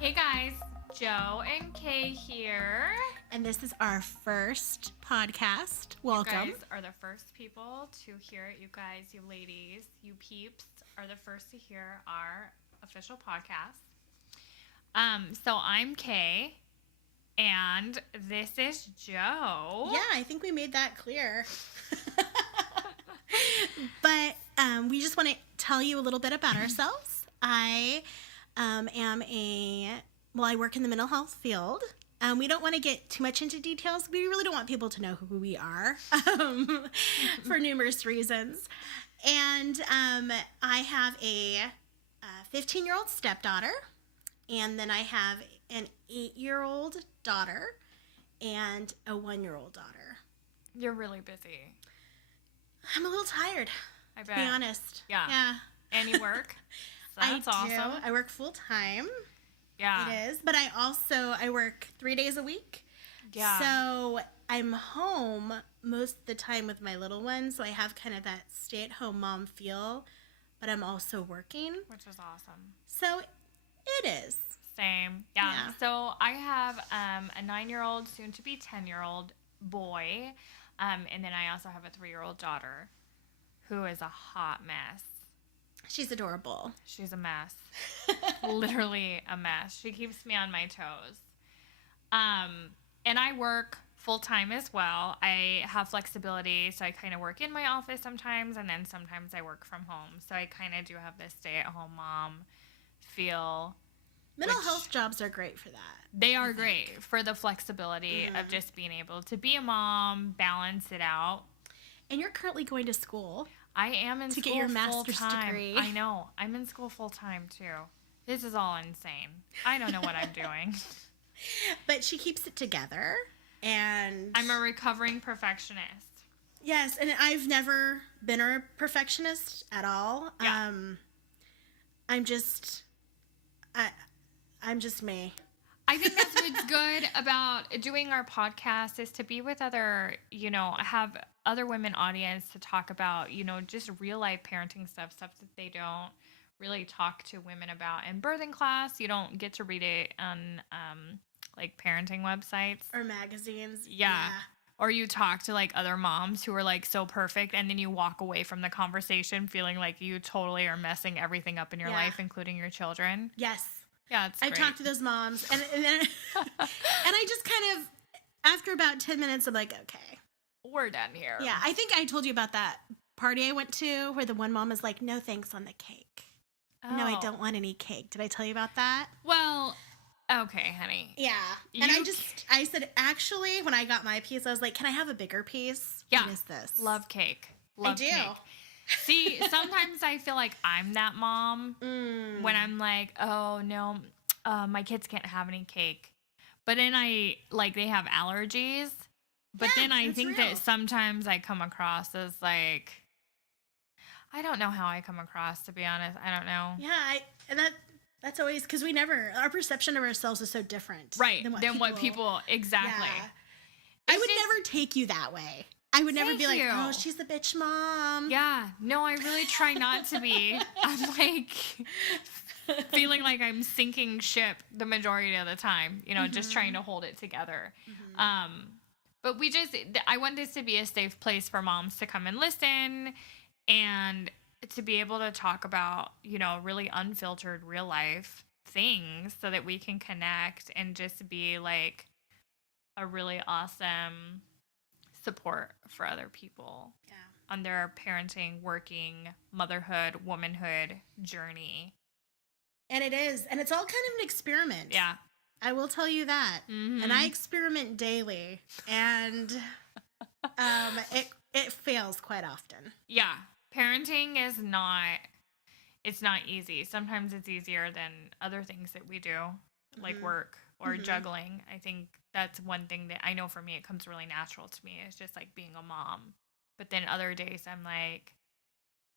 Hey guys, Joe and Kay here. And this is our first podcast. Welcome. You guys are the first people to hear it. You guys, you ladies, you peeps are the first to hear our official podcast. So I'm Kay, and this is Joe. Yeah, I think we made that clear. But we just want to tell you a little bit about ourselves. I I work in the mental health field. We don't want to get too much into details. We really don't want people to know who we are for numerous reasons. And I have a 15-year-old stepdaughter, and then I have an 8-year-old daughter and a 1-year-old daughter. You're really busy. I'm a little tired, I to bet. be honest. Yeah. And you work? So that's awesome. I work full time. Yeah. It is. But I work 3 days a week. Yeah. So I'm home most of the time with my little one. So I have kind of that stay-at-home mom feel, but I'm also working. Which is awesome. So it is. Same. Yeah. So I have a 9-year-old, soon to be 10-year-old boy. And then I also have a 3-year-old daughter who is a hot mess. She's adorable. She's a mess. Literally a mess. She keeps me on my toes. And I work full time as well. I have flexibility, so I kind of work in my office sometimes, and then sometimes I work from home. So I kind of do have this stay-at-home mom feel. Mental health jobs are great for that. They are great for the flexibility of just being able to be a mom, balance it out. And you're currently going to school. I am in school to get your master's degree. I know. I'm in school full time too. This is all insane. I don't know what I'm doing. But she keeps it together, and I'm a recovering perfectionist. Yes, and I've never been a perfectionist at all. Yeah. I'm just me. I think that's what's good about doing our podcast is to be with other, have other women audience to talk about, just real life parenting stuff that they don't really talk to women about in birthing class. You don't get to read it on like parenting websites Or magazines. Yeah. Or you talk to like other moms who are like so perfect, and then you walk away from the conversation feeling like you totally are messing everything up in your life, including your children. Yes. Yeah, it's great. I talk to those moms, and then and I just kind of, after about 10 minutes, I'm like, okay, we're done here. Yeah, I think I told you about that party I went to where the one mom is like, no thanks on the cake. Oh. No, I don't want any cake. Did I tell you about that? Well, okay, honey. Yeah. And I said, actually, when I got my piece, I was like, can I have a bigger piece? Yeah. What is this? Love cake. Love I do. Cake. See, sometimes I feel like I'm that mom when I'm like, oh, no, my kids can't have any cake. But then they have allergies. But then I think that sometimes I come across as like, I don't know how I come across, to be honest. I don't know. Yeah, that's always, because our perception of ourselves is so different. Right, than what people, exactly. Yeah. I would never take you that way. I would never be like, oh, she's the bitch mom. Yeah, no, I really try not to be. I'm like feeling like I'm sinking ship the majority of the time, just trying to hold it together. But I want this to be a safe place for moms to come and listen and to be able to talk about, really unfiltered real life things so that we can connect and just be like a really awesome support for other people on their parenting, working, motherhood, womanhood journey. And it is. And it's all kind of an experiment. Yeah. I will tell you that. Mm-hmm. And I experiment daily. And it fails quite often. Yeah. Parenting is it's not easy. Sometimes it's easier than other things that we do, like work or juggling. I think that's one thing that I know for me, it comes really natural to me. It's just like being a mom. But then other days I'm like,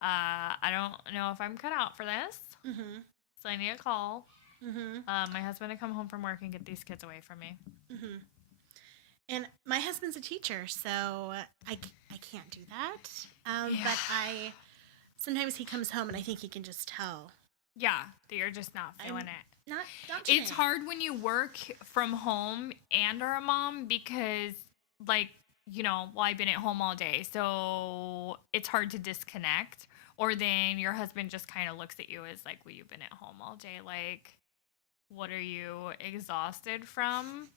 I don't know if I'm cut out for this. Mm-hmm. So I need a call. Mm-hmm. My husband to come home from work and get these kids away from me. Mm-hmm. And my husband's a teacher, so I can't do that. But sometimes he comes home and I think he can just tell Yeah, that you're just not feeling I'm it. not today. It's hard when you work from home and are a mom because, like, well, I've been at home all day, so it's hard to disconnect. Or then your husband just kind of looks at you as like, well, you've been at home all day. Like, what are you exhausted from?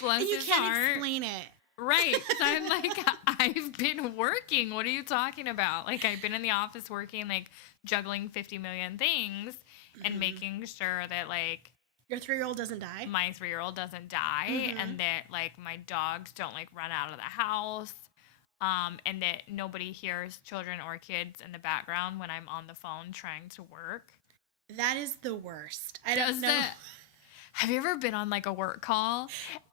Bless And you his can't heart. explain it. Right. So I'm like, I've been working. What are you talking about? Like, I've been in the office working, like, juggling 50 million things and making sure that, like, Your 3-year-old doesn't die. my 3-year-old doesn't die and that, like, my dogs don't, like, run out of the house. And that nobody hears children or kids in the background when I'm on the phone trying to work. That is the worst. I don't know. Have you ever been on like a work call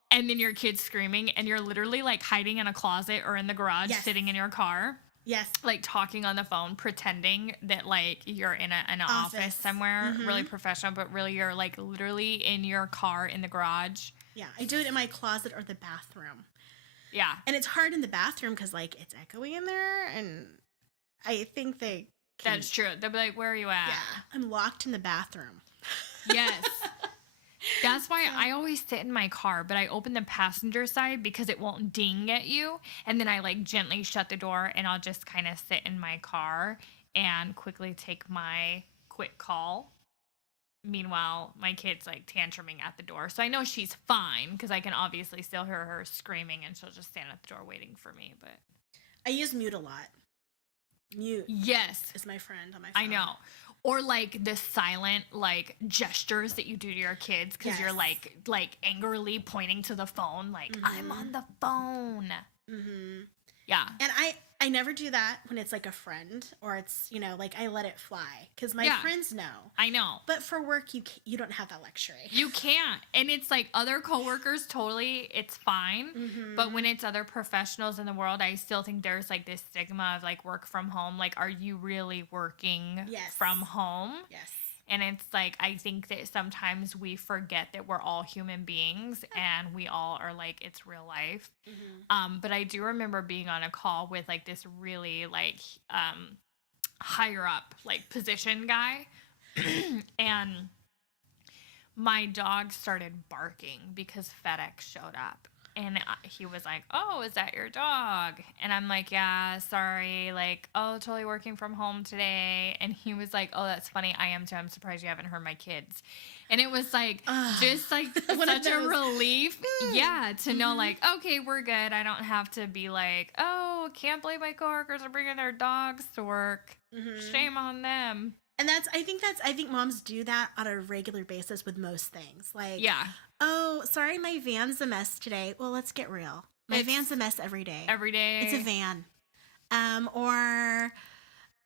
and then your kid's screaming and you're literally like hiding in a closet or in the garage, Yes. sitting in your car? Yes. Like talking on the phone, pretending that like you're in an office somewhere, really professional, but really you're like literally in your car in the garage. Yeah, I do it in my closet or the bathroom. Yeah. And it's hard in the bathroom because, like, it's echoey in there, and I think they can... That's true. They'll be like, where are you at? Yeah, I'm locked in the bathroom. Yes. That's why I always sit in my car, but I open the passenger side because it won't ding at you. And then I like gently shut the door and I'll just kind of sit in my car and quickly take my quick call. Meanwhile, my kid's like tantruming at the door. So I know she's fine because I can obviously still hear her screaming and she'll just stand at the door waiting for me. But I use mute a lot. Mute. Yes. Is my friend on my phone. I know. Or like the silent like gestures that you do to your kids because you're like angrily pointing to the phone like I'm on the phone. Yeah. And I never do that when it's like a friend or it's, like I let it fly because my friends know. I know. But for work, you don't have that luxury. You can't. And it's like other coworkers, totally, it's fine. But when it's other professionals in the world, I still think there's like this stigma of like work from home. Like, are you really working from home? Yes. And it's like, I think that sometimes we forget that we're all human beings and we all are like, it's real life. But I do remember being on a call with like this really like higher up like position guy. And my dog started barking because FedEx showed up. And he was like, oh, is that your dog? And I'm like, yeah, sorry. Like, oh, totally working from home today. And he was like, oh, that's funny. I am too. I'm surprised you haven't heard my kids. And it was like, just like such a relief. Yeah, to know like, okay, we're good. I don't have to be like, oh, can't believe my coworkers are bringing their dogs to work. Shame on them. And I think moms do that on a regular basis with most things. Like, oh, sorry, my van's a mess today. Well, let's get real. My van's a mess every day. Every day. It's a van. Or,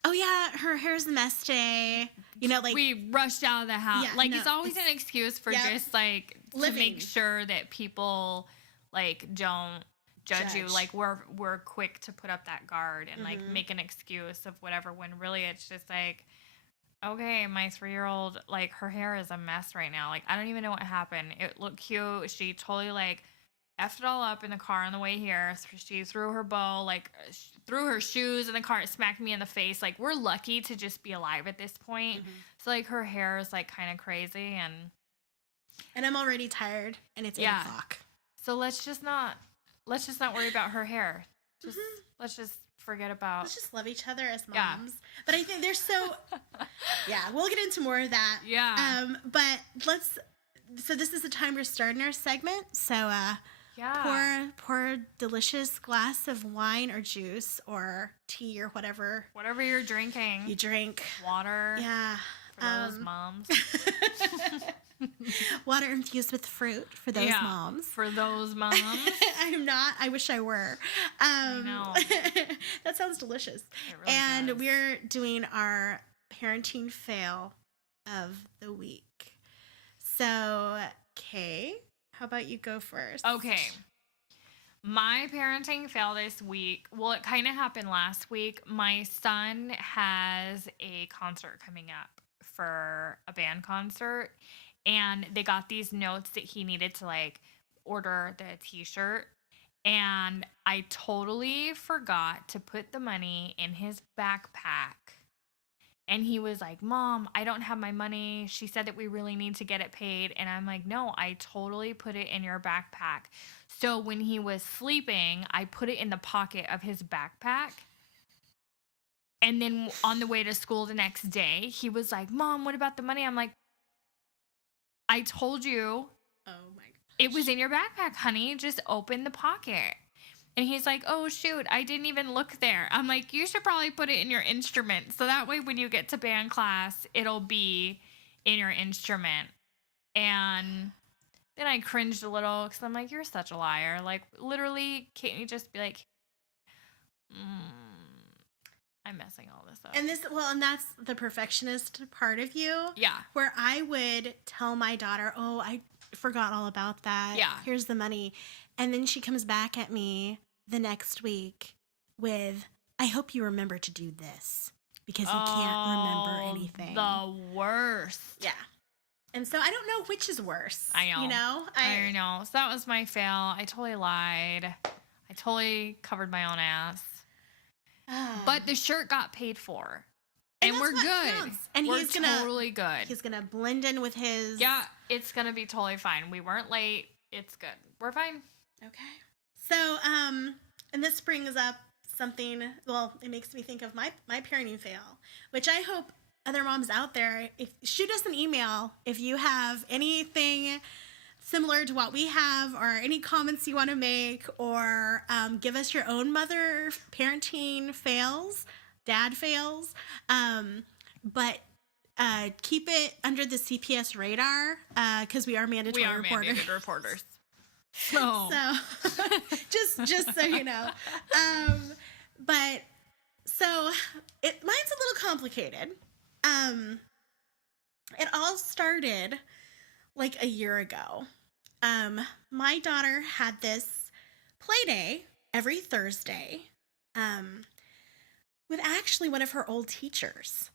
oh yeah, her hair's a mess today. Like we rushed out of the house. Yeah, like it's always an excuse for just like to make sure that people like don't judge you. Like we're quick to put up that guard and like make an excuse of whatever when really it's just like, okay, my 3-year-old, like, her hair is a mess right now. Like, I don't even know what happened. It looked cute. She totally, like, effed it all up in the car on the way here. She threw her bow, like, threw her shoes in the car. It smacked me in the face. Like, we're lucky to just be alive at this point. So, like, her hair is, like, kind of crazy. And I'm already tired, and it's 8 o'clock. So let's just not worry about her hair. Let's just forget about... Let's just love each other as moms. Yeah. But I think they're so... we'll get into more of that. Yeah. But so this is the time we're starting our segment. So pour a delicious glass of wine or juice or tea or whatever. Whatever you're drinking. You drink. Water. Yeah. For those moms. Water infused with fruit for those moms. For those moms. I'm not. I wish I were. I know. That sounds delicious. It really does. We're doing our parenting fail of the week. So, Kay, how about you go first? Okay. My parenting fail this week, well, it kind of happened last week. My son has a concert coming up for a band concert. And they got these notes that he needed to like order the t-shirt. And I totally forgot to put the money in his backpack. And he was like, Mom, I don't have my money. She said that we really need to get it paid. And I'm like, no, I totally put it in your backpack. So when he was sleeping, I put it in the pocket of his backpack. And then on the way to school the next day, he was like, Mom, what about the money? I'm like, I told you. Oh my gosh. It was in your backpack, honey. Just open the pocket. And he's like, oh, shoot, I didn't even look there. I'm like, you should probably put it in your instrument. So that way when you get to band class, it'll be in your instrument. And then I cringed a little because I'm like, you're such a liar. Like, literally, can't you just be like, I'm messing all this up. And that's the perfectionist part of you. Yeah. Where I would tell my daughter, oh, I forgot all about that. Yeah. Here's the money. And then she comes back at me the next week with, I hope you remember to do this because you can't remember anything. The worst. Yeah. And so I don't know which is worse. I know. You know? I know. So that was my fail. I totally lied. I totally covered my own ass. But the shirt got paid for. And we're good. Counts. And we're totally good. He's going to blend in with his... Yeah, it's going to be totally fine. We weren't late. It's good. We're fine. Okay. So, and this brings up something, well, it makes me think of my parenting fail, which I hope other moms out there, shoot us an email if you have anything similar to what we have or any comments you want to make, or give us your own mother parenting fails, dad fails. But keep it under the CPS radar because we are mandatory reporters. Mandated reporters. So just so you know. But so mine's a little complicated. It all started like a year ago. My daughter had this play day every Thursday with actually one of her old teachers.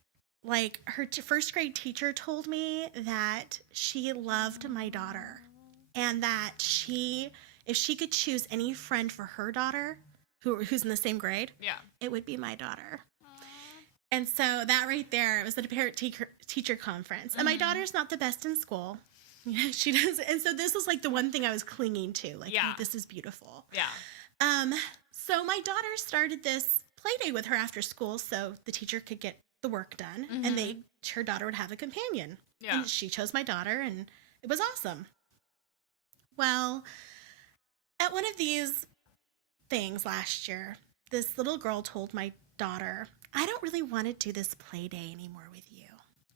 Like her first grade teacher told me that she loved my daughter and that if she could choose any friend for her daughter who's in the same grade, it would be my daughter. And so that right there, it was at a parent-teacher conference. And my daughter's not the best in school. She does. And so this was like the one thing I was clinging to. Like, this is beautiful. Yeah. So my daughter started this play day with her after school so the teacher could get the work done. Mm-hmm. And her daughter would have a companion. Yeah. And she chose my daughter, and it was awesome. Well, at one of these things last year, this little girl told my daughter, I don't really want to do this play day anymore with you.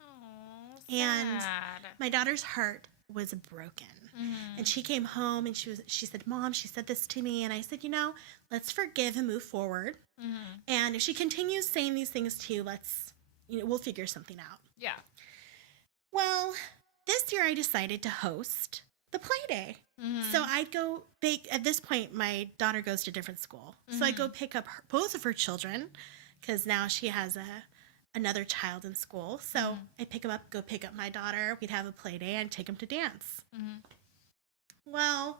Aww, and sad. My daughter's heart was broken. Mm-hmm. And she came home and she said, Mom, she said this to me. And I said, let's forgive and move forward. Mm-hmm. And if she continues saying these things to you, we'll figure something out. Yeah. Well, this year I decided to host the play day. Mm-hmm. So I'd go at this point, my daughter goes to a different school. Mm-hmm. So I go pick up both of her children because now she has another child in school. So I go pick up my daughter. We'd have a play day and take them to dance. Mm-hmm. Well,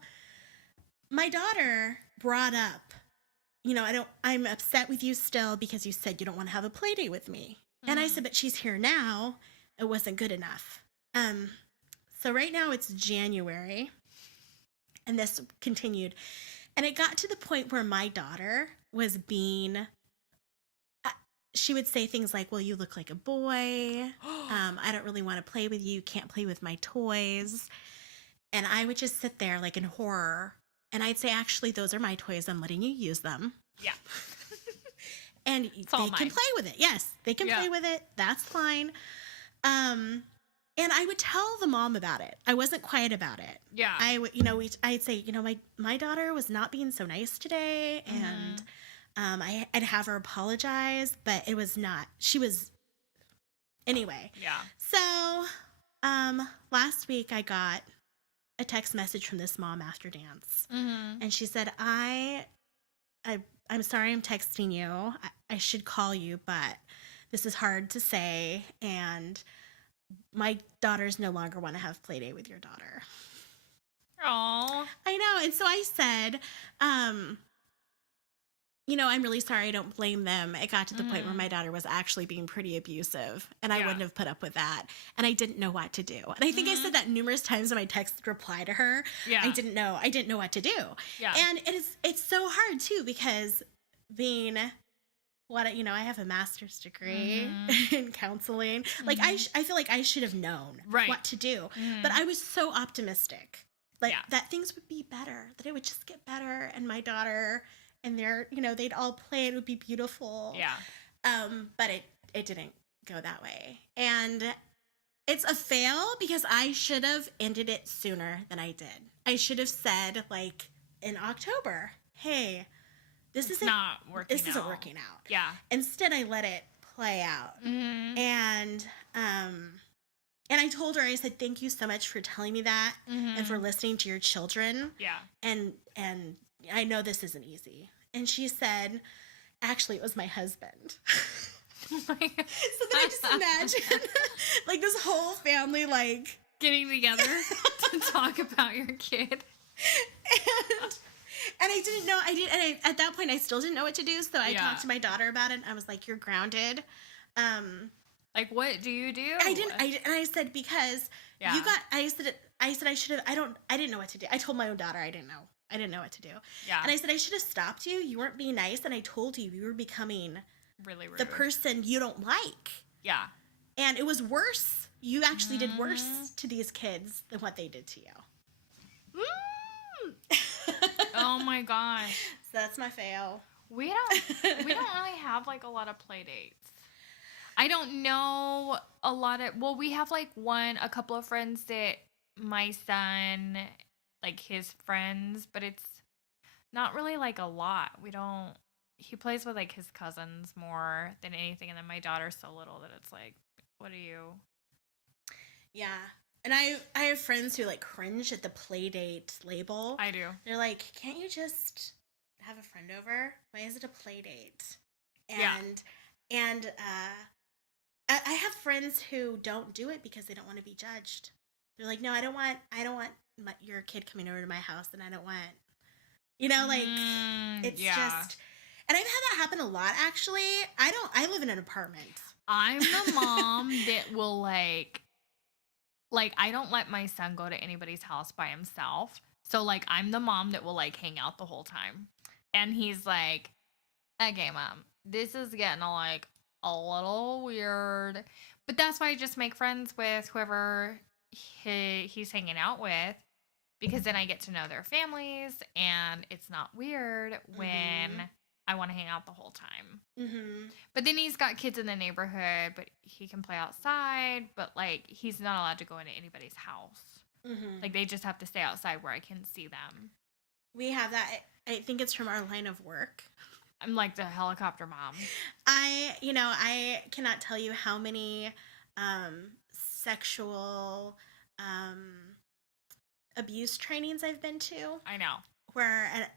my daughter brought up, I'm upset with you still because you said you don't want to have a play day with me. Mm-hmm. And I said, but she's here now. It wasn't good enough. So right now it's January, and this continued. And it got to the point where my daughter was she would say things like, well, you look like a boy. I don't really want to play with you. Can't play with my toys. And I would just sit there like in horror. And I'd say, actually, those are my toys. I'm letting you use them. Yeah. And they can play with it. Yes, they can play with it. That's fine. And I would tell the mom about it. I wasn't quiet about it. Yeah. I'd say, my daughter was not being so nice today. Mm-hmm. And I'd have her apologize, but it was not. She was. Anyway. Yeah. So, last week I got a text message from this mom after dance. Mm-hmm. And she said, I'm sorry I'm texting you. I should call you, but this is hard to say. And my daughters no longer want to have play day with your daughter. Aww. I know. And so I said, I'm really sorry. I don't blame them. It got to the point where Mm. my daughter was actually being pretty abusive, and I Yeah. wouldn't have put up with that. And I didn't know what to do. And I think I said that numerous times in my text reply to her. Yeah. I didn't know what to do. Yeah. And it's so hard too, because being I have a master's degree in counseling. Like I feel like I should have known Right. what to do, but I was so optimistic, like that things would be better, that it would just get better, and my daughter and their, they'd all play, it would be beautiful. Yeah. But it didn't go that way, and it's a fail because I should have ended it sooner than I did. I should have said, like, in October, hey, this isn't working out. Yeah. Instead, I let it play out. And I told her, I said, thank you so much for telling me that and for listening to your children. Yeah. And I know this isn't easy. And she said, actually, it was my husband. So then I just imagine like this whole family like getting together to talk about your kid. And I didn't know. And at that point, I still didn't know what to do. So I talked to my daughter about it. And I was like, "You're grounded." Like, what do you do? And I said, because you got. I said I should have. I didn't know what to do. I told my own daughter I didn't know what to do. Yeah. And I said I should have stopped you. You weren't being nice, and I told you were becoming really rude. The person you don't like. Yeah. And it was worse. You actually did worse to these kids than what they did to you. Oh my gosh. So that's my fail. We don't really have like a lot of play dates. I don't know a lot of, well, we have like a couple of friends that my son, like his friends, but it's not really like a lot. He plays with like his cousins more than anything. And then my daughter's so little that it's like, what are you? Yeah. And I have friends who like cringe at the play date label. I do. They're like, can't you just have a friend over? Why is it a play date? And I have friends who don't do it because they don't want to be judged. They're like, no, I don't want your kid coming over to my house, and I don't want, it's just. And I've had that happen a lot, actually. I live in an apartment. I'm the mom that will like I don't let my son go to anybody's house by himself. So like I'm the mom that will like hang out the whole time. And he's like, okay, Mom, this is getting like a little weird. But that's why I just make friends with whoever he's hanging out with, because then I get to know their families and it's not weird when I want to hang out the whole time. But then he's got kids in the neighborhood, but he can play outside, but like he's not allowed to go into anybody's house. Like they just have to stay outside where I can see them. We have that. I think it's from our line of work. I'm like the helicopter mom. I cannot tell you how many sexual abuse trainings I've been to. I know.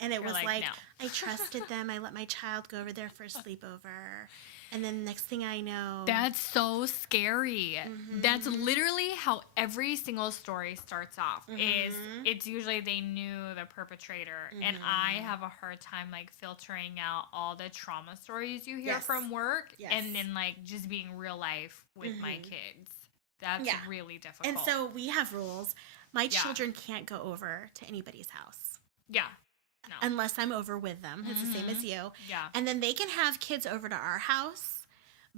And it was like, no. I trusted them. I let my child go over there for a sleepover. And then the next thing I know. That's so scary. That's literally how every single story starts off. Is it's usually they knew the perpetrator. And I have a hard time like filtering out all the trauma stories you hear from work. And then like just being real life with my kids. That's really difficult. And so we have rules. My children can't go over to anybody's house. Yeah. No. Unless I'm over with them. It's the same as you. Yeah. And then they can have kids over to our house,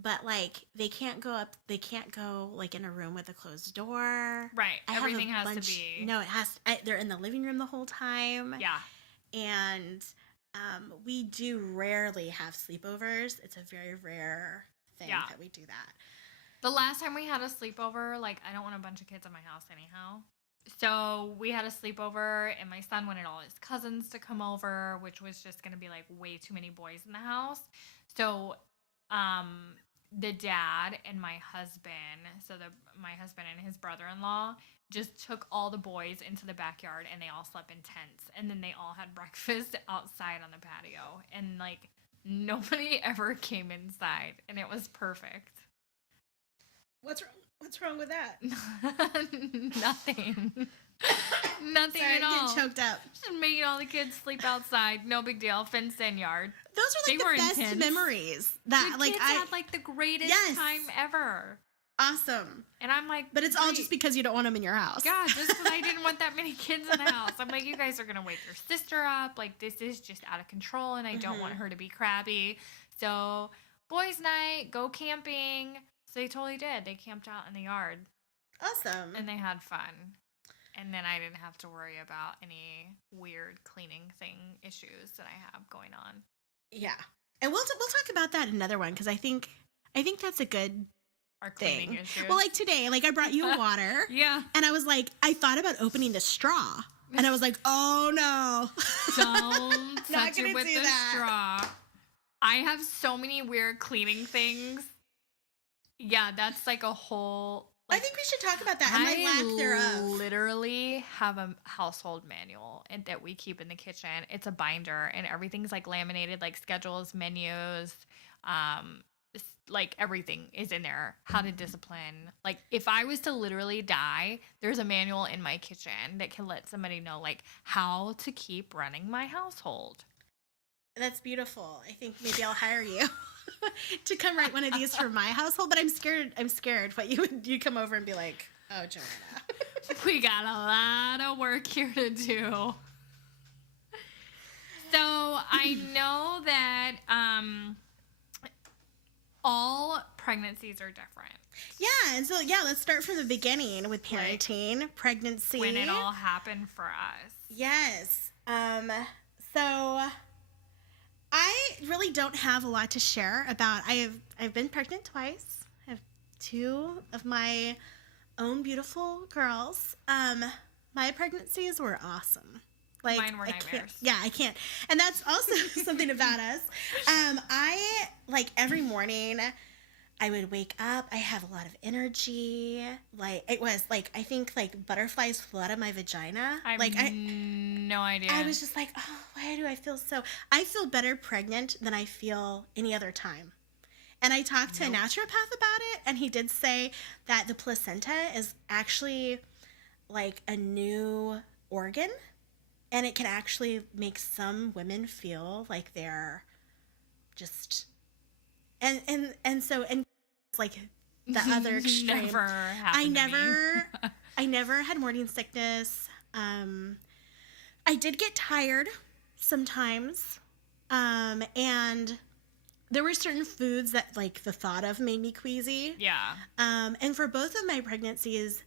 but like they can't go like in a room with a closed door. Right. Everything has to be. No, it has. They're in the living room the whole time. Yeah. And we do rarely have sleepovers. It's a very rare thing that we do that. The last time we had a sleepover, like I don't want a bunch of kids at my house anyhow. So we had a sleepover, and my son wanted all his cousins to come over, which was just going to be like way too many boys in the house. So the dad and my husband, my husband and his brother-in-law, just took all the boys into the backyard, and they all slept in tents. And then they all had breakfast outside on the patio. And like nobody ever came inside, and it was perfect. What's wrong with that? Nothing. Nothing Sorry, at I'm all. getting choked up. Just making all the kids sleep outside. No big deal. Fenced in yard. Those are like They were the best intense. memories. That The like kids had like the greatest time ever. awesome. And I'm like, But it's all just because you don't want them in your house. yeah, just because I didn't want that many kids in the house. I'm like, you guys are going to wake your sister up. Like, this is just out of control, and I don't want her to be crabby. So, boys' night, go camping. So they totally did. They camped out in the yard. Awesome. And they had fun. And then I didn't have to worry about any weird cleaning thing issues that I have going on. Yeah. And we'll talk about that in another one, because I think that's a good Our cleaning thing. issues. Well, like today, like I brought you water. Yeah. And I was like, I thought about opening the straw. And I was like, oh no. Don't Not touch it gonna with do the that. straw. I have so many weird cleaning things. Yeah, that's like a whole... I think we should talk about that and my lack thereof. Literally have a household manual that we keep in the kitchen. It's a binder, and everything's like laminated, like schedules, menus, like everything is in there. How to discipline. Like if I was to literally die, there's a manual in my kitchen that can let somebody know like how to keep running my household. That's beautiful. I think maybe I'll hire you to come write one of these for my household. But I'm scared what you come over and be like, oh, Joanna. We got a lot of work here to do. So I know that all pregnancies are different. Yeah, and so let's start from the beginning with parenting, pregnancy. When it all happened for us. Yes. So I really don't have a lot to share about. I've been pregnant twice. I have two of my own beautiful girls. My pregnancies were awesome. Like, mine were nightmares. I can't. And that's also something about us. I like every morning I would wake up. I have a lot of energy. Like it was like I think like butterflies flew out of my vagina. I have no idea. I was just like, oh, why do I feel so? I feel better pregnant than I feel any other time. And I talked to a naturopath about it, and he did say that the placenta is actually like a new organ, and it can actually make some women feel like they're just and so it's like the other extreme. Never happened to me. I never had morning sickness. I did get tired sometimes, and there were certain foods that like the thought of made me queasy. Yeah. And for both of my pregnancies,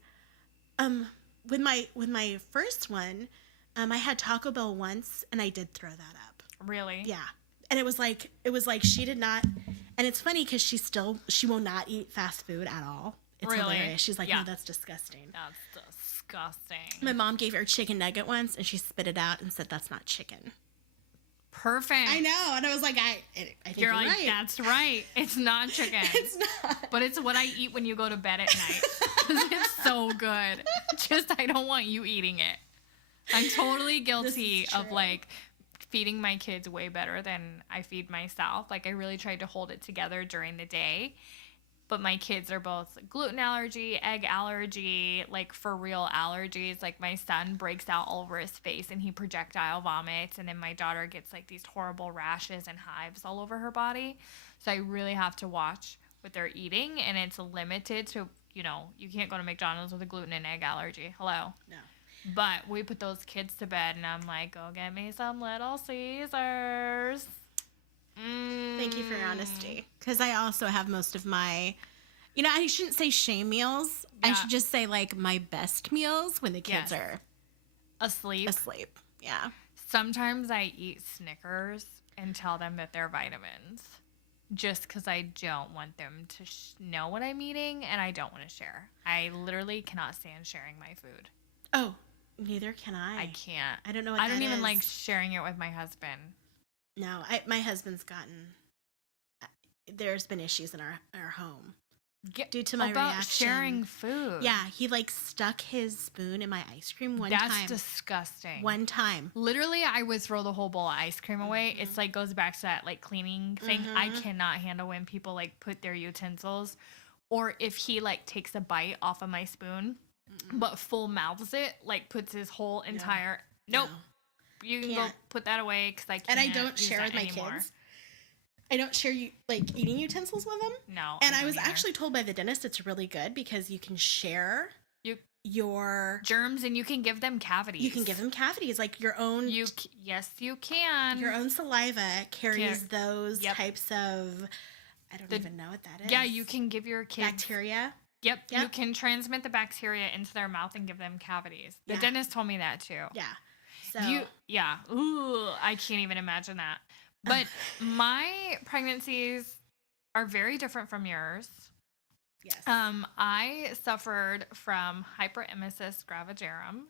with my first one, I had Taco Bell once, and I did throw that up. Really? Yeah. And it was like she did not, and it's funny because she will not eat fast food at all. It's Really? hilarious. She's like, Yeah. no, that's disgusting. That's disgusting. My mom gave her chicken nugget once, and she spit it out and said, that's not chicken. Perfect. I know. And I was like, I think You're like, right. that's right. It's not chicken. It's not. But it's what I eat when you go to bed at night. 'Cause it's so good. Just, I don't want you eating it. I'm totally guilty of true. like feeding my kids way better than I feed myself. Like I really tried to hold it together during the day. But my kids are both gluten allergy, egg allergy, like for real allergies. Like my son breaks out all over his face and he projectile vomits. And then my daughter gets like these horrible rashes and hives all over her body. So I really have to watch what they're eating. And it's limited to, you can't go to McDonald's with a gluten and egg allergy. Hello. No. But we put those kids to bed and I'm like, go get me some Little Caesars. Thank you for your honesty. Because I also have most of my, I shouldn't say shame meals. Yeah. I should just say like my best meals when the kids are Asleep. Yeah. Sometimes I eat Snickers and tell them that they're vitamins. Just because I don't want them to know what I'm eating and I don't want to share. I literally cannot stand sharing my food. Oh, neither can I. I can't. I don't know what I don't that even is. like sharing it with my husband. No, my husband's gotten. There's been issues in our home due to my about reaction. Sharing food. Yeah, he like stuck his spoon in my ice cream one time. That's disgusting. One time. Literally, I would throw the whole bowl of ice cream away. It's like goes back to that like cleaning thing. I cannot handle when people like put their utensils, or if he like takes a bite off of my spoon. but full mouths it, like puts his whole entire, nope, you can go Can't. put that away because I can't. And I don't use share that with my anymore. kids. I don't share like eating utensils with them. No. And I was actually told by the dentist it's really good because you can share your germs and you can give them cavities. You can give them cavities, like your own. Yes, you can. Your own saliva carries those types of. I don't even know what that is. Yeah, you can give your kids bacteria. Yep, you can transmit the bacteria into their mouth and give them cavities. The dentist told me that too. Yeah. So Ooh, I can't even imagine that. But my pregnancies are very different from yours. Yes. I suffered from hyperemesis gravidarum,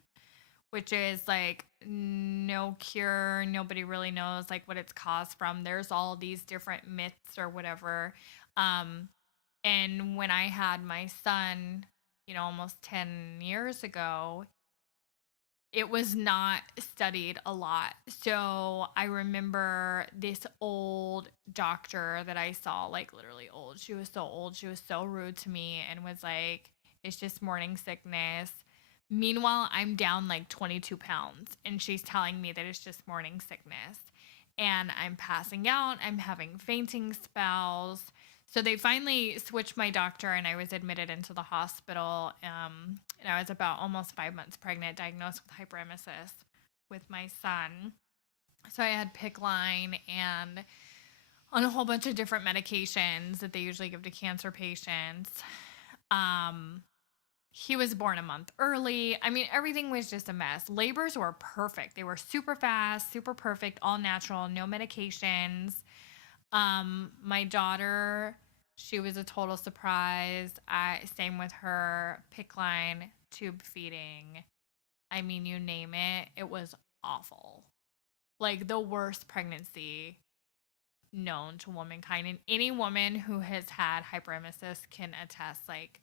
which is like no cure. Nobody really knows like what it's caused from. There's all these different myths or whatever. And when I had my son, almost 10 years ago, it was not studied a lot. So I remember this old doctor that I saw, like literally old. She was so old. She was so rude to me and was like, it's just morning sickness. Meanwhile, I'm down like 22 pounds and she's telling me that it's just morning sickness. And I'm passing out. I'm having fainting spells. So they finally switched my doctor and I was admitted into the hospital. And I was about almost 5 months pregnant, diagnosed with hyperemesis with my son. So I had PICC line and on a whole bunch of different medications that they usually give to cancer patients. He was born a month early. I mean, everything was just a mess. Labors were perfect. They were super fast, super perfect, all natural, no medications. My daughter, she was a total surprise. Same with her, PICC line, tube feeding. I mean, you name it. It was awful. Like the worst pregnancy known to womankind. And any woman who has had hyperemesis can attest, like,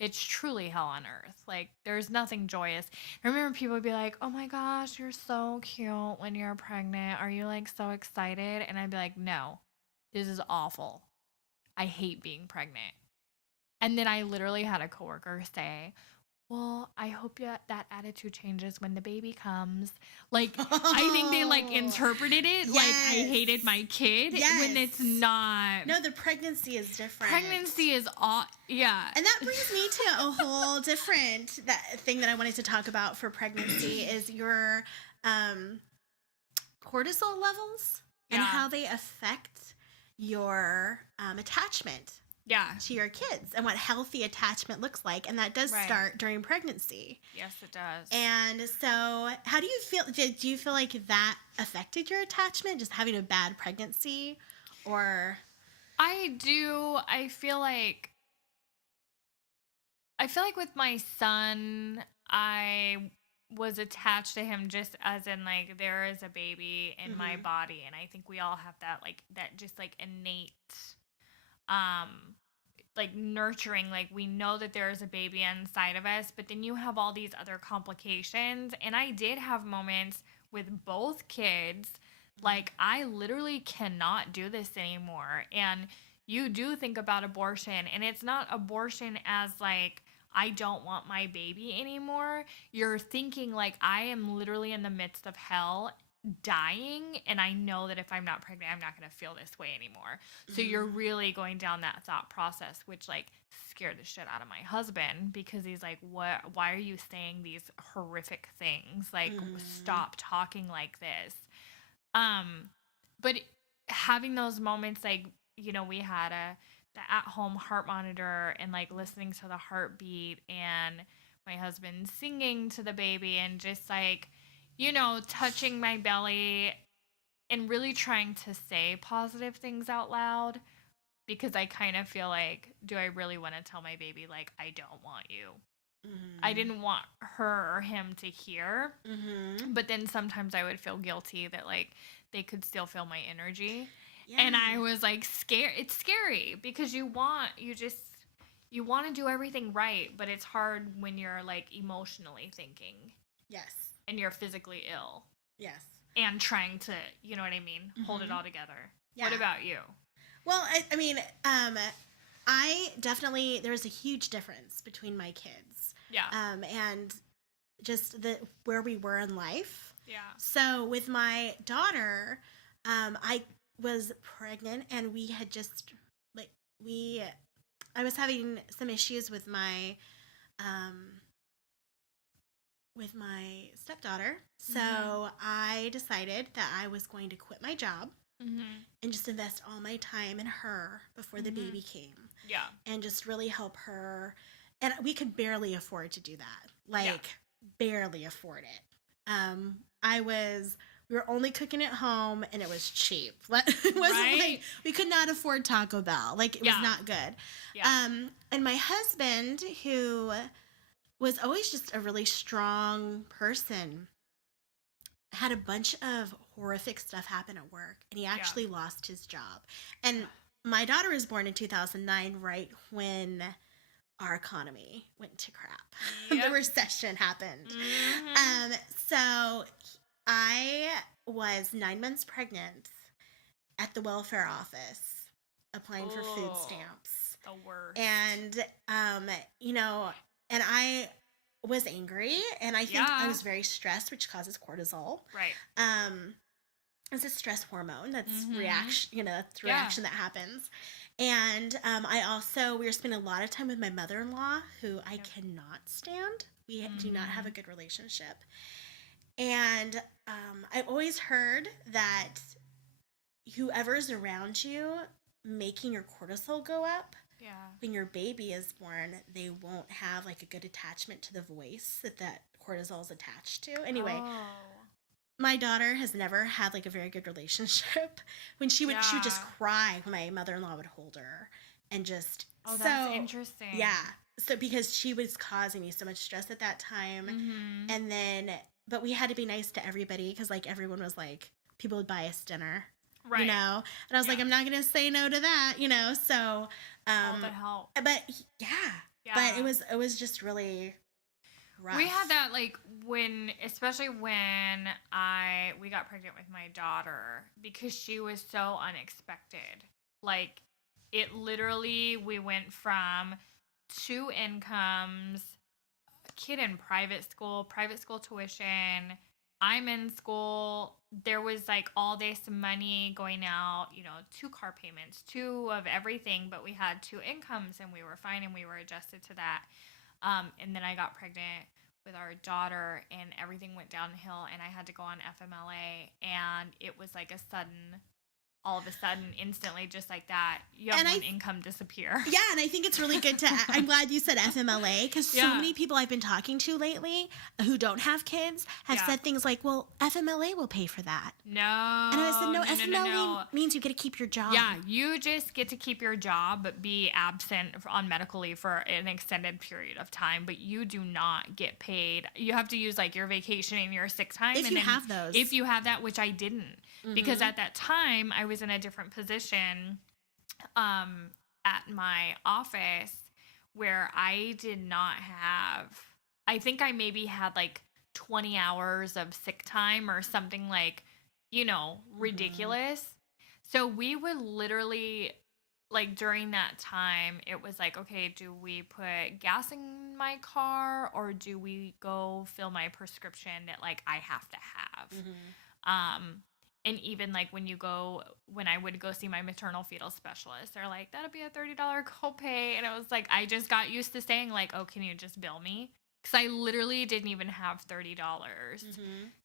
it's truly hell on earth. Like, there's nothing joyous. I remember people would be like, oh my gosh, you're so cute when you're pregnant. Are you like so excited? And I'd be like, no. This is awful. I hate being pregnant. And then I literally had a coworker say, well, I hope that attitude changes when the baby comes. Like, I think they like interpreted it like I hated my kid when it's not. No, the pregnancy is different. Pregnancy is all, yeah. And that brings me to a whole different thing that I wanted to talk about for pregnancy is your cortisol levels and how they affect your attachment to your kids and what healthy attachment looks like. And that does start during pregnancy. Yes, it does. And so how do you feel? Do you feel like that affected your attachment, just having a bad pregnancy? Or I do. I feel like with my son, I was attached to him just as in like there is a baby in my body, and I think we all have that just like innate like nurturing, like we know that there is a baby inside of us, but then you have all these other complications. And I did have moments with both kids like I literally cannot do this anymore. And you do think about abortion, and it's not abortion as like I don't want my baby anymore. You're thinking like I am literally in the midst of hell dying, and I know that if I'm not pregnant, I'm not going to feel this way anymore. So you're really going down that thought process, which like scared the shit out of my husband because he's like, why are you saying these horrific things? Like, stop talking like this. But having those moments, like, we had the at-home heart monitor and like listening to the heartbeat and my husband singing to the baby and just like, touching my belly and really trying to say positive things out loud because I kind of feel like, do I really want to tell my baby, like, I don't want you? I didn't want her or him to hear, but then sometimes I would feel guilty that like they could still feel my energy. Yeah. And I was like scared. It's scary because you want to do everything right, but it's hard when you're like emotionally thinking. Yes. And you're physically ill. Yes. And trying to, you know what I mean, hold it all together. Yeah. What about you? Well, I definitely, there's a huge difference between my kids. Yeah. And just where we were in life. Yeah. So with my daughter, I was pregnant, and we had just like I was having some issues um, with my stepdaughter. So I decided that I was going to quit my job and just invest all my time in her before the baby came. Yeah. And just really help her. And we could barely afford to do that. Like, barely afford it. We were only cooking at home, and it was cheap. It wasn't like we could not afford Taco Bell. Like, it was not good. Yeah. And my husband, who was always just a really strong person, had a bunch of horrific stuff happen at work, and he actually lost his job. And my daughter was born in 2009, right when our economy went to crap. The recession happened. So I was 9 months pregnant at the welfare office applying for food stamps. The worst. And, and I was angry, and I think I was very stressed, which causes cortisol. Right. It's a stress hormone. That's reaction, that's reaction that happens. And we were spending a lot of time with my mother-in-law, who I cannot stand. We do not have a good relationship. And I've always heard that whoever's around you making your cortisol go up, when your baby is born, they won't have like a good attachment to the voice that cortisol is attached to. Anyway, my daughter has never had like a very good relationship. When she would just cry when my mother-in-law would hold her, and just that's interesting. Yeah. So because she was causing me so much stress at that time, and then but we had to be nice to everybody, because like everyone was like, people would buy us dinner. Right. And I was like, I'm not going to say no to that, so. All the help. But, but it was just really rough. We had that, like, especially when we got pregnant with my daughter, because she was so unexpected. Like, it literally, we went from 2 incomes, a kid in private school tuition, I'm in school. There was like all day some money going out, 2 car payments, 2 of everything, but we had 2 incomes, and we were fine, and we were adjusted to that. And then I got pregnant with our daughter, and everything went downhill, and I had to go on FMLA, and it was like all of a sudden, instantly, just like that, you have one income disappear. Yeah, and I think it's really good I'm glad you said FMLA, because so many people I've been talking to lately who don't have kids have said things like, well, FMLA will pay for that. No. And I said, no, FMLA means you get to keep your job. Yeah, you just get to keep your job, but be absent on medical leave for an extended period of time, but you do not get paid. You have to use like your vacation and your sick time. If you have those. If you have that, which I didn't. Because at that time, I was in a different position at my office where I did not have, I think I maybe had like 20 hours of sick time or something like, ridiculous. So we would literally, like during that time, it was like, okay, do we put gas in my car, or do we go fill my prescription that like I have to have? And even like when I would go see my maternal fetal specialist, they're like, that'll be a $30 copay. And it was like, I just got used to saying like, oh, can you just bill me? Because I literally didn't even have $30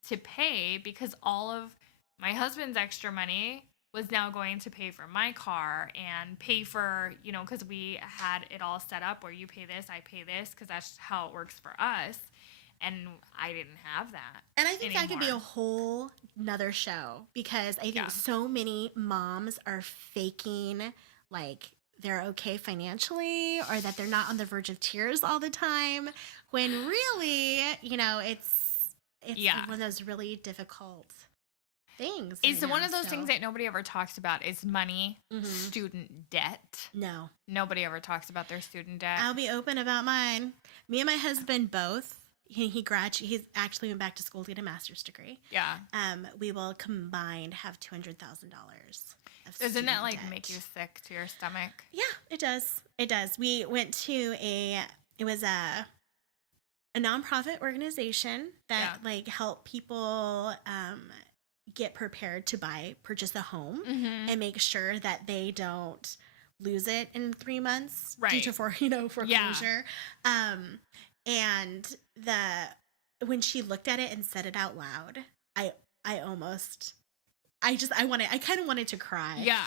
to pay, because all of my husband's extra money was now going to pay for my car and pay for, because we had it all set up where you pay this, I pay this, because that's how it works for us. And I didn't have that. And I think that could be a whole nother show, because I think so many moms are faking like they're okay financially, or that they're not on the verge of tears all the time, when really, it's one of those really difficult things. It's one of those things that nobody ever talks about is money, student debt. No. Nobody ever talks about their student debt. I'll be open about mine. Me and my husband both. He's actually went back to school to get a master's degree. Yeah. We will combined have $200,000 of Doesn't that like debt. make you sick to your stomach? Yeah, it does. It does. We went to a nonprofit organization that Yeah. like help people get prepared to purchase a home Mm-hmm. and make sure that they don't lose it in 3 months due to Right. Yeah. foreclosure. Um, and when she looked at it and said it out loud, I I almost I kind of wanted to cry. Yeah.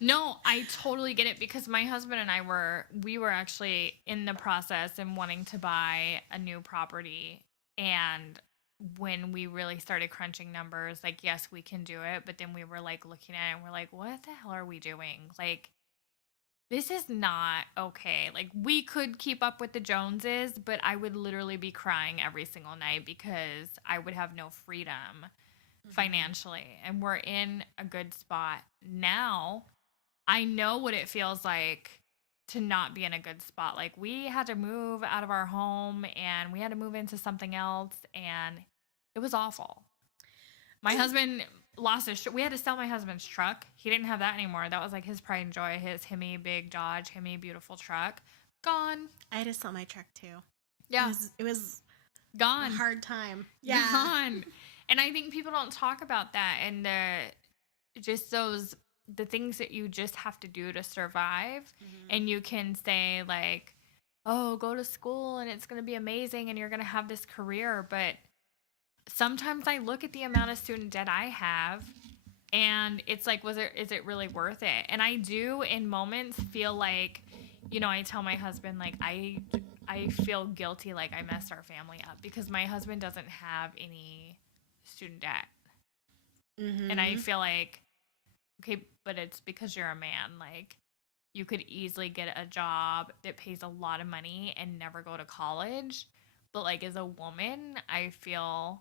No, I totally get it because my husband and we were actually in the process and wanting to buy a new property. And when we really started crunching numbers, like, yes, we can do it. But then we were like looking at it and we're like, what the hell are we doing? Like, this is not okay. Like, we could keep up with the Joneses, but I would literally be crying every single night because I would have no freedom financially. And we're in a good spot now. I know what it feels like to not be in a good spot. Like, we had to move out of our home and we had to move into something else, and it was awful. My husband lost we had to sell my husband's truck. He didn't have that anymore. That was like his pride and joy, his Hemi big Dodge, Hemi beautiful truck. Gone. I had to sell my truck too. Yeah. It was a Gone. hard time. Yeah. Gone. And I think people don't talk about that, and the things that you just have to do to survive. And you can say like, oh, go to school and it's going to be amazing and you're going to have this career. But sometimes I look at the amount of student debt I have and it's like, is it really worth it? And I do in moments feel like, I tell my husband, like, I feel guilty, like I messed our family up because my husband doesn't have any student debt. And I feel like, okay, but it's because you're a man. Like, you could easily get a job that pays a lot of money and never go to college. But, like, as a woman, I feel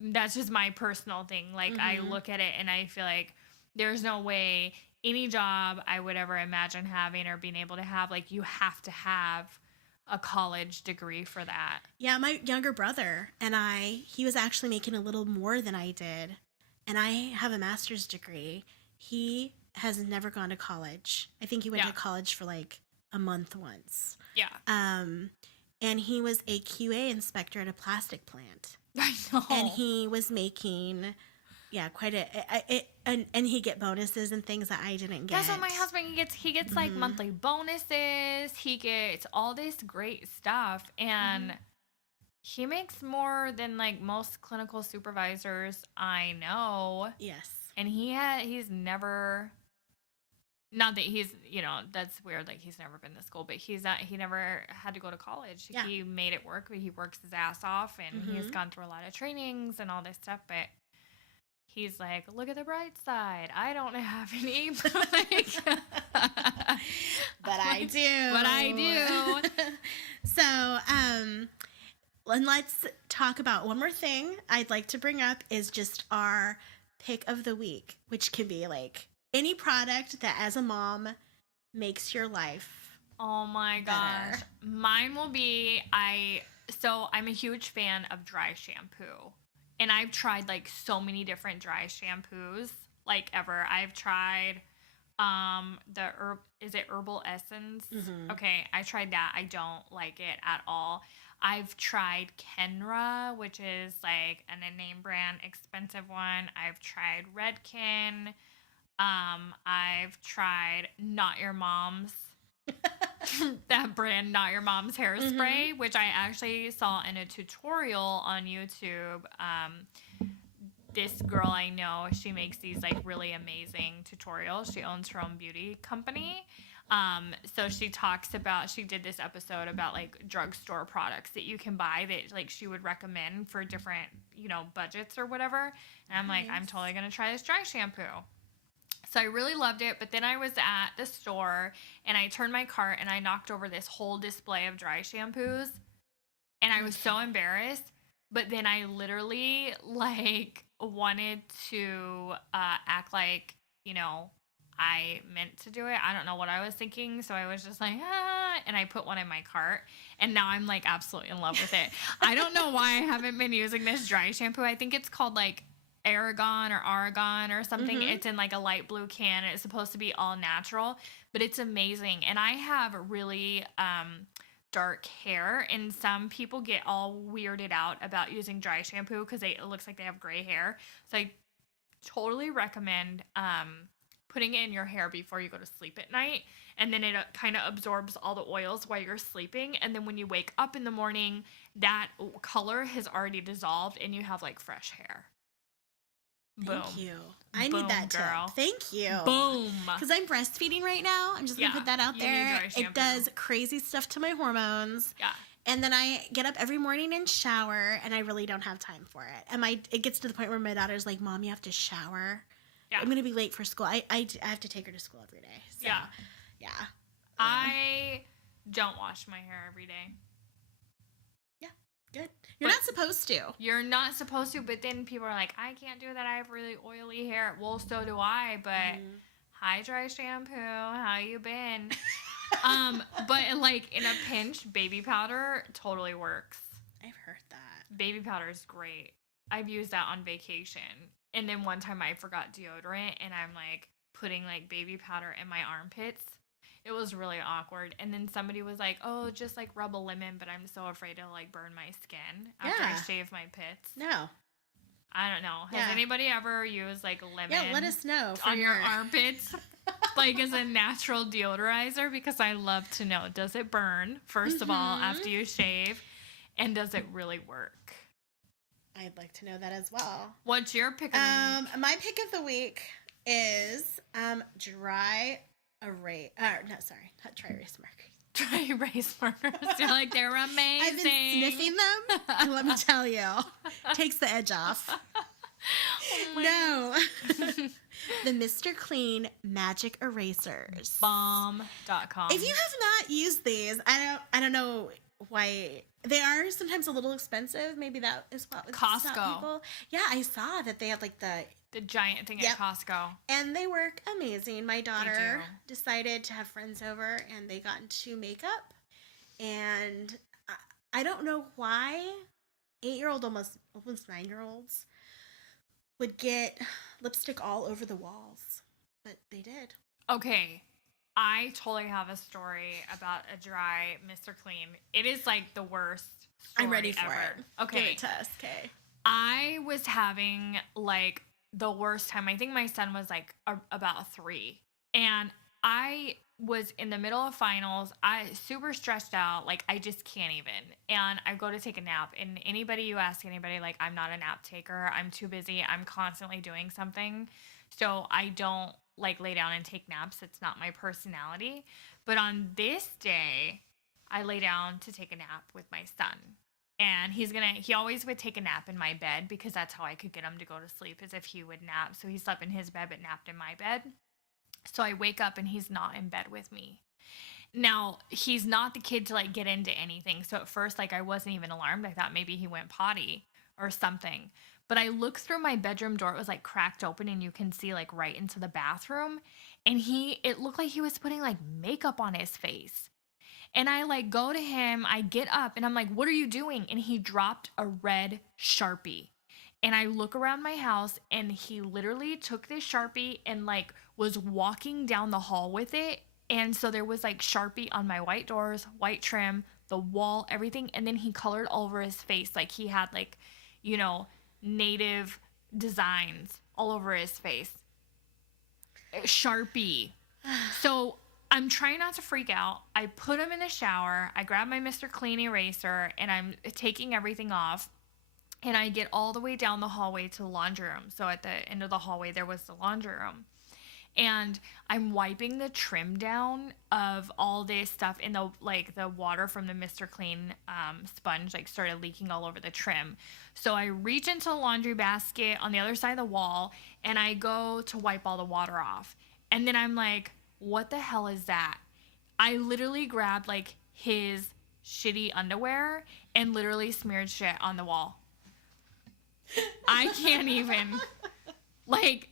that's just my personal thing. Like, I look at it and I feel like there's no way any job I would ever imagine having or being able to have, like, you have to have a college degree for that. Yeah, my younger brother and he was actually making a little more than I did. And I have a master's degree. He has never gone to college. I think he went to college for like a month once. Yeah. And he was a QA inspector at a plastic plant. I know. And he was making, quite and he get bonuses and things that I didn't get. That's what my husband gets. He gets like monthly bonuses. He gets all this great stuff, and he makes more than like most clinical supervisors I know. Yes. And he's never, not that he's, that's weird, like he's never been to school, but he never had to go to college. Yeah. He made it work, but he works his ass off and he's gone through a lot of trainings and all this stuff, but he's like, look at the bright side. I don't have any, but I do. But I do. So, and let's talk about one more thing I'd like to bring up is just our pick of the week, which can be like any product that as a mom makes your life. Oh my gosh. Mine will be, I'm a huge fan of dry shampoo. And I've tried like so many different dry shampoos, like ever. I've tried is it Herbal Essence? Okay, I tried that. I don't like it at all. I've tried Kenra, which is like a name brand expensive one. I've tried Redken. I've tried Not Your Mom's. That brand, Not Your Mom's hairspray, which I actually saw in a tutorial on YouTube. This girl I know, she makes these like really amazing tutorials. She owns her own beauty company. So she did this episode about like drugstore products that you can buy that like she would recommend for different, budgets or whatever. And I'm like, I'm totally going to try this dry shampoo. So I really loved it. But then I was at the store and I turned my cart and I knocked over this whole display of dry shampoos. And I was so embarrassed. But then I literally like wanted to act like, I meant to do it. I don't know what I was thinking. So I was just like, and I put one in my cart. And now I'm like absolutely in love with it. I don't know why I haven't been using this dry shampoo. I think it's called like Aragon or something. It's in like a light blue can. And it's supposed to be all natural. But it's amazing. And I have really dark hair, and some people get all weirded out about using dry shampoo because it looks like they have gray hair. So I totally recommend putting it in your hair before you go to sleep at night, and then it kind of absorbs all the oils while you're sleeping, and then when you wake up in the morning, that color has already dissolved and you have like fresh hair. Boom. Thank you. I Boom, need that girl. tip. Thank you. Boom. Because I'm breastfeeding right now. I'm just going to put that out you need there. dry shampoo. It does crazy stuff to my hormones. Yeah. And then I get up every morning and shower, and I really don't have time for it. And it gets to the point where my daughter's like, Mom, you have to shower. Yeah. I'm going to be late for school. I have to take her to school every day. So, yeah. I don't wash my hair every day. Good. You're not supposed to. You're not supposed to, but then people are like, I can't do that. I have really oily hair. Well, so do I, but hi, dry shampoo. How you been? But like in a pinch, baby powder totally works. I've heard that. Baby powder is great. I've used that on vacation. And then one time I forgot deodorant, and I'm like putting like baby powder in my armpits. It was really awkward. And then somebody was like, oh, just like rub a lemon, but I'm so afraid to like burn my skin after I shave my pits. No. I don't know. Has anybody ever used like lemon? Yeah, let us know. On your armpits? Like as a natural deodorizer? Because I love to know. Does it burn, first of all, after you shave? And does it really work? I'd like to know that as well. What's your pick of the week? My pick of the week is dry erase. Not dry erase markers. Dry erase markers. You're like, they're amazing. I've been sniffing them, and let me tell you, takes the edge off. Oh the Mr. Clean Magic Erasers. Bomb.com. If you have not used these, I don't know why. They are sometimes a little expensive. Maybe that is what Costco. People. Yeah, I saw that they had like the giant thing at Costco. And they work amazing. My daughter decided to have friends over, and they got into makeup. And I don't know why 8-year-old, almost 9-year-olds would get lipstick all over the walls. But they did. Okay. I totally have a story about a dry Mr. Clean. It is like the worst story I'm ready for ever. it. Okay. Give it to us, okay. I was having like the worst time. I think my son was like about 3. And I was in the middle of finals. I super stressed out. Like I just can't even. And I go to take a nap. And you ask anybody, like I'm not a nap taker. I'm too busy. I'm constantly doing something. So I don't like lay down and take naps. It's not my personality. But on this day, I lay down to take a nap with my son. And he always would take a nap in my bed because that's how I could get him to go to sleep, is if he would nap. So he slept in his bed but napped in my bed. So I wake up and he's not in bed with me. Now, he's not the kid to like get into anything. So at first, like I wasn't even alarmed. I thought maybe he went potty or something. But I looked through my bedroom door. It was like cracked open and you can see like right into the bathroom. And it looked like he was putting like makeup on his face. And I like go to him, I get up and I'm like, what are you doing? And he dropped a red Sharpie. And I look around my house and he literally took this Sharpie and like was walking down the hall with it. And so there was like Sharpie on my white doors, white trim, the wall, everything. And then he colored all over his face. Like he had like, you know, native designs all over his face. Sharpie. So I'm trying not to freak out. I put him in the shower. I grab my Mr. Clean eraser and I'm taking everything off. And I get all the way down the hallway to the laundry room. So at the end of the hallway, there was the laundry room. And I'm wiping the trim down of all this stuff, and the water from the Mr. Clean sponge like started leaking all over the trim. So I reach into the laundry basket on the other side of the wall and I go to wipe all the water off. And then I'm like, what the hell is that? I literally grabbed like his shitty underwear and literally smeared shit on the wall. I can't even. Like,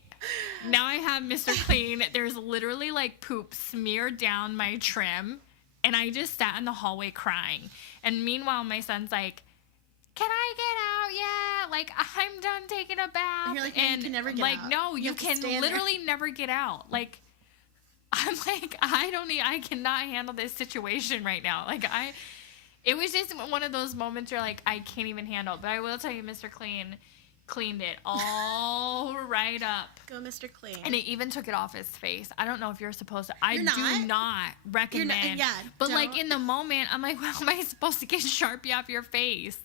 now I have Mr. Clean. There's literally like poop smeared down my trim. And I just sat in the hallway crying. And meanwhile, my son's like, can I get out yet? Like, I'm done taking a bath. And you're like, no, you can never get like, out. no, you can literally never get out. Like, I'm like, I cannot handle this situation right now. Like, It was just one of those moments where, like, I can't even handle. But I will tell you, Mr. Clean cleaned it all right up. Go, Mr. Clean. And it even took it off his face. I don't know if you're supposed to. You're do not recommend. But, like, in the moment, I'm like, how am I supposed to get Sharpie off your face?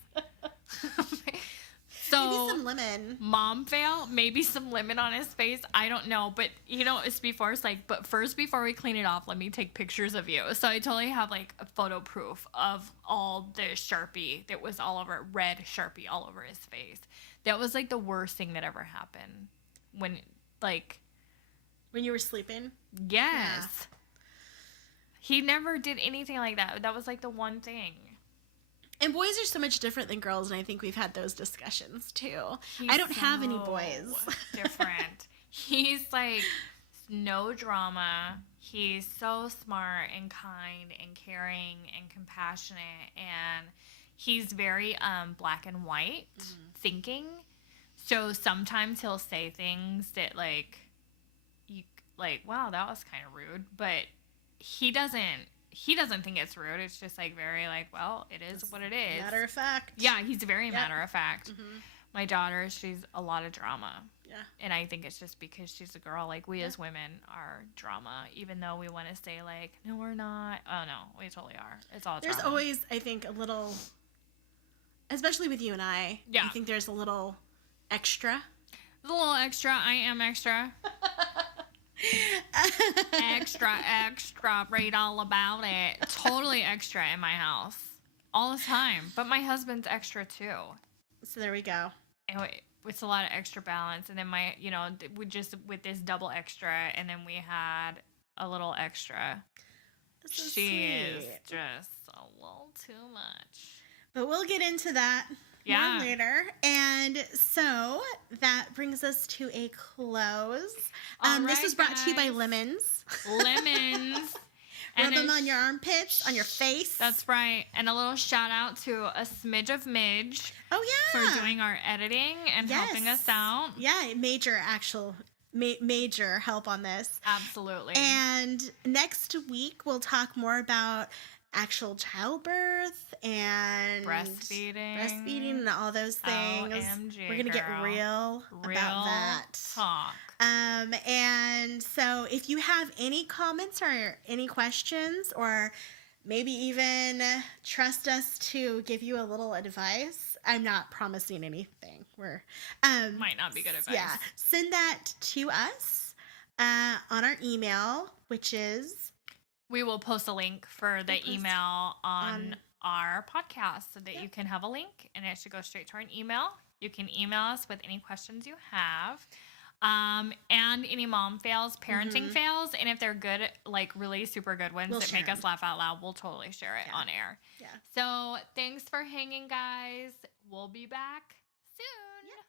So, maybe some lemon. Mom fail, maybe some lemon on his face. I don't know. But, it's like, but first, before we clean it off, let me take pictures of you. So I totally have, like, a photo proof of all the Sharpie that was all over, red Sharpie all over his face. That was, like, the worst thing that ever happened. When you were sleeping? Yes. Yeah. He never did anything like that. That was, like, the one thing. And boys are so much different than girls, and I think we've had those discussions, too. I don't have any boys. Different. He's, like, no drama. He's so smart and kind and caring and compassionate, and he's very black and white thinking. So sometimes he'll say things that, like, wow, that was kind of rude. But he doesn't think it's rude. It's just, like, very, like, well, it is what it is. Matter of fact. Yeah, he's very matter of fact. Mm-hmm. My daughter, she's a lot of drama. Yeah. And I think it's just because she's a girl. Like, we as women are drama, even though we want to say, like, no, we're not. Oh, no, we totally are. It's all drama. There's always, I think, a little, especially with you and I, I think there's a little extra. A little extra. I am extra. extra, read all about it. Totally extra in my house. All the time. But my husband's extra too. So there we go. Anyway, it's a lot of extra balance. And then we just, with this double extra, and then we had a little extra. She is just a little too much. But we'll get into that more later. And so that brings us to a close. This was brought to you by Lemons. Lemons. Rub them on your armpits, on your face. That's right. And a little shout out to a smidge of Midge. Oh, yeah. For doing our editing and helping us out. Yeah, major help on this. Absolutely. And next week, we'll talk more about actual childbirth and breastfeeding and all those things. OMG, we're gonna get real about that talk. And so if you have any comments or any questions, or maybe even trust us to give you a little advice, I'm not promising anything. We're might not be good advice. Yeah, send that to us on our email, which is. We will post a link for the email on our podcast so that you can have a link, and it should go straight to our email. You can email us with any questions you have, and any mom fails, parenting fails, and if they're good, like really super good ones that make us laugh out loud, we'll totally share it on air. Yeah. So thanks for hanging, guys. We'll be back soon. Yeah.